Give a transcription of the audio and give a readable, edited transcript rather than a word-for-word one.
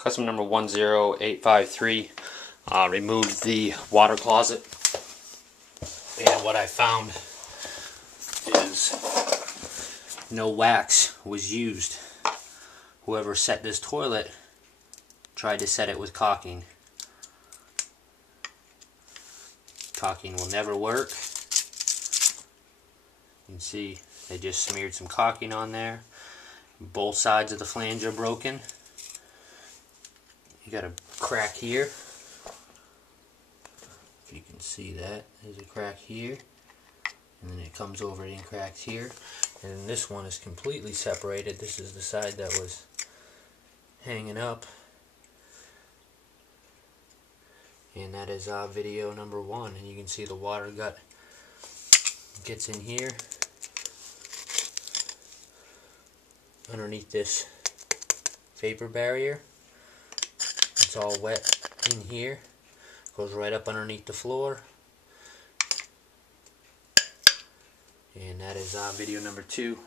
Custom number 10853 removed the water closet, and what I found is no wax was used. Whoever set this toilet tried to set it with caulking. Caulking will never work. You can see they just smeared some caulking on there. Both sides of the flange are broken. You got a crack here. If you can see that, there's a crack here, and then it comes over and cracks here. And this one is completely separated. This is the side that was hanging up, and that is video number 1. And you can see the water gets in here underneath this vapor barrier. It's all wet in here, goes right up underneath the floor. And that is video number 2.